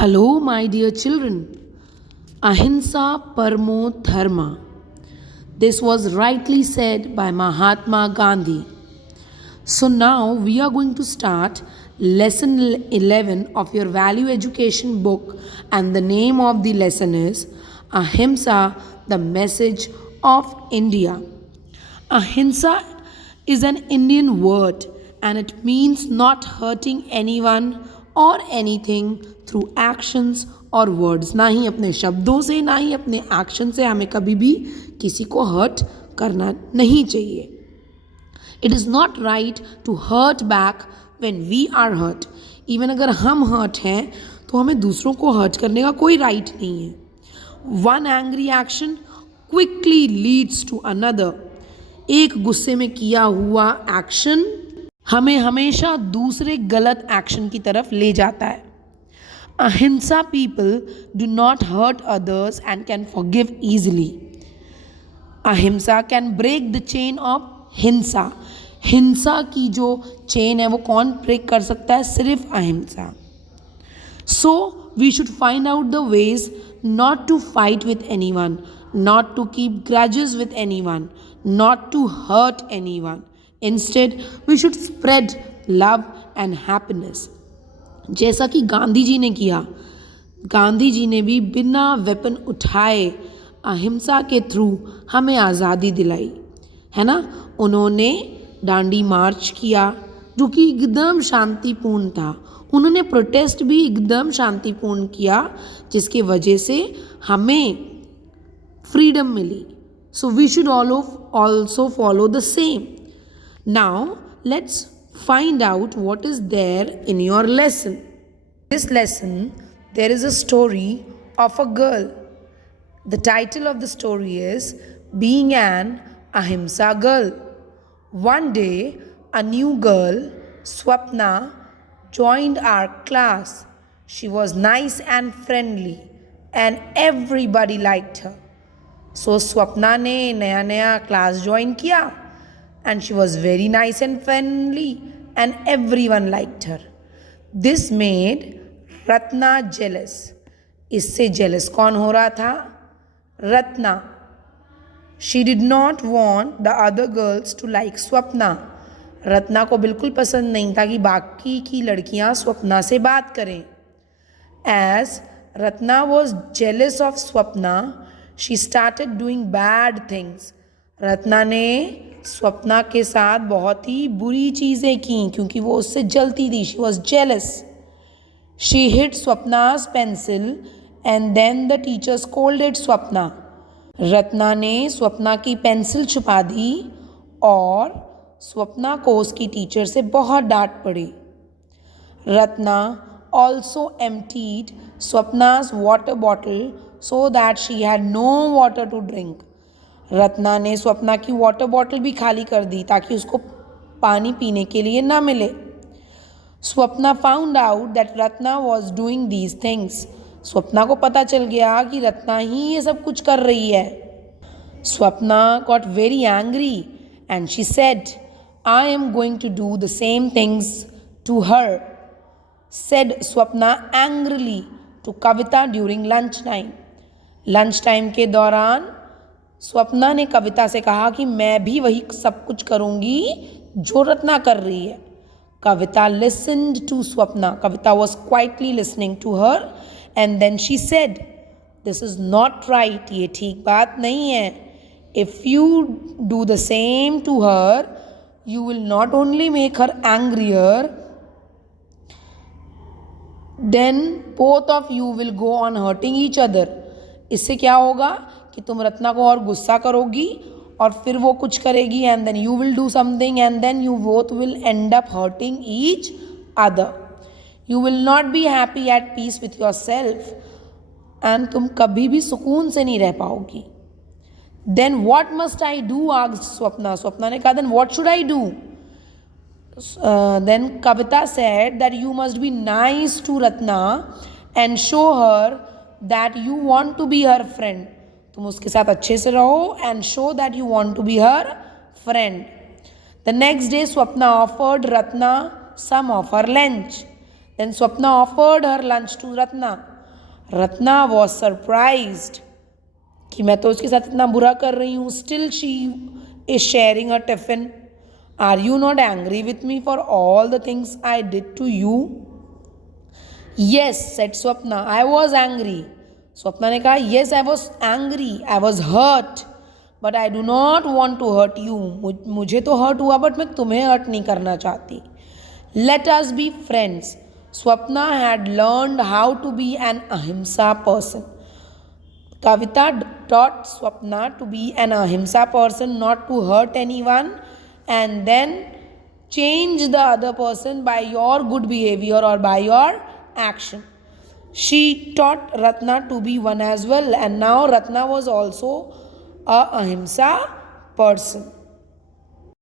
Hello, my dear children. Ahimsa Parmo Dharma. This was rightly said by Mahatma Gandhi. So now we are going to start lesson 11 of your value education book, and the name of the lesson is Ahimsa, the message of India. Ahimsa is an Indian word and it means not hurting anyone or anything through actions और words. ना ही अपने शब्दों से ना ही अपने action से हमें कभी भी किसी को हर्ट करना नहीं चाहिए. It is not right to hurt back when we are hurt. Even अगर हम हर्ट हैं तो हमें दूसरों को हर्ट करने का कोई राइट नहीं है. One angry action quickly leads to another. एक गुस्से में किया हुआ एक्शन हमें हमेशा दूसरे गलत एक्शन की तरफ ले जाता है. Ahimsa people do not hurt others and can forgive easily. Ahimsa can break the chain of himsa. हिंसा की जो चेन है वो कौन ब्रेक कर सकता है? सिर्फ ahimsa. So we should find out the ways not to fight with anyone, not to keep grudges with anyone, not to hurt anyone. Instead, we should spread love and happiness. जैसा कि गांधी जी ने किया. गांधी जी ने भी बिना वेपन उठाए अहिंसा के थ्रू हमें आज़ादी दिलाई है ना. उन्होंने डांडी मार्च किया जो कि एकदम शांतिपूर्ण था. उन्होंने प्रोटेस्ट भी एकदम शांतिपूर्ण किया जिसकी वजह से हमें फ्रीडम मिली. So we should also follow the same. Now let's find out what is there in your lesson. This lesson, there is a story of a girl. The title of the story is Being an Ahimsa Girl. One day, a new girl, Swapna, joined our class. She was nice and friendly and everybody liked her. So Swapna ने नया नया class join किया and she was very nice and friendly and everyone liked her. This made Ratna jealous. इससे jealous कौन हो रहा था? Ratna. She did not want the other girls to like Swapna. Ratna को बिल्कुल पसंद नहीं था कि बाकी की लड़कियां स्वप्ना से बात करें. As Ratna was jealous of Swapna, she started doing bad things. Ratna ने स्वप्ना के साथ बहुत ही बुरी चीज़ें की क्योंकि वो उससे जलती थी. She was jealous. She hid Swapna's pencil and then the teacher scolded Swapna. Ratna ने स्वप्ना की पेंसिल छुपा दी और स्वप्ना को उसकी टीचर से बहुत डांट पड़ी. Ratna also emptied Swapna's water bottle so that she had no water to drink. Ratna ने स्वप्ना की वाटर बॉटल भी खाली कर दी ताकि उसको पानी पीने के लिए ना मिले. Swapna found out that Ratna was doing these things. Swapna को पता चल गया कि रत्ना ही ये सब कुछ कर रही है. Swapna got very angry and she said, I am going to do the same things to her, said Swapna angrily to Kavita during lunch time. Lunch time के दौरान स्वप्ना ने कविता से कहा कि मैं भी वही सब कुछ करूँगी जो रत्ना कर रही है. कविता listened to Swapna. Kavita was quietly listening to her and then she said, this is not right. ये ठीक बात नहीं है. If you do the same to her, you will not only make her angrier, then both of you will go on hurting each other. इससे क्या होगा कि तुम रत्ना को और गुस्सा करोगी और फिर वो कुछ करेगी and then you will do something and then you both will end up hurting each other. You will not be happy at peace with yourself and तुम कभी भी सुकून से नहीं रह पाओगी. Then what must I do? asked Swapna. Swapna ने कहा, then what should I do? Then Kavita said that you must be nice to Ratna and show her that you want to be her friend. तुम उसके साथ अच्छे से रहो and show that you want to be her friend. The next day Swapna offered Ratna some of her lunch. Then Swapna offered her lunch to Ratna. Ratna was surprised कि मैं तो उसके साथ इतना बुरा कर रही हूँ. Still she is sharing her tiffin. Are you not angry with me for all the things I did to you? Yes, said Swapna. I was angry. Swapna ने कहा yes, I was angry. I was hurt. But I do not want to hurt you. मुझे तो hurt हुआ but मैं तुम्हें hurt नहीं करना चाहती. Let us be friends. Swapna had learned how to be an ahimsa person. Kavita taught Swapna to be an ahimsa person, not to hurt anyone, and then change the other person by your good behavior or by your action. She taught Ratna to be one as well, and now Ratna was also a ahimsa person.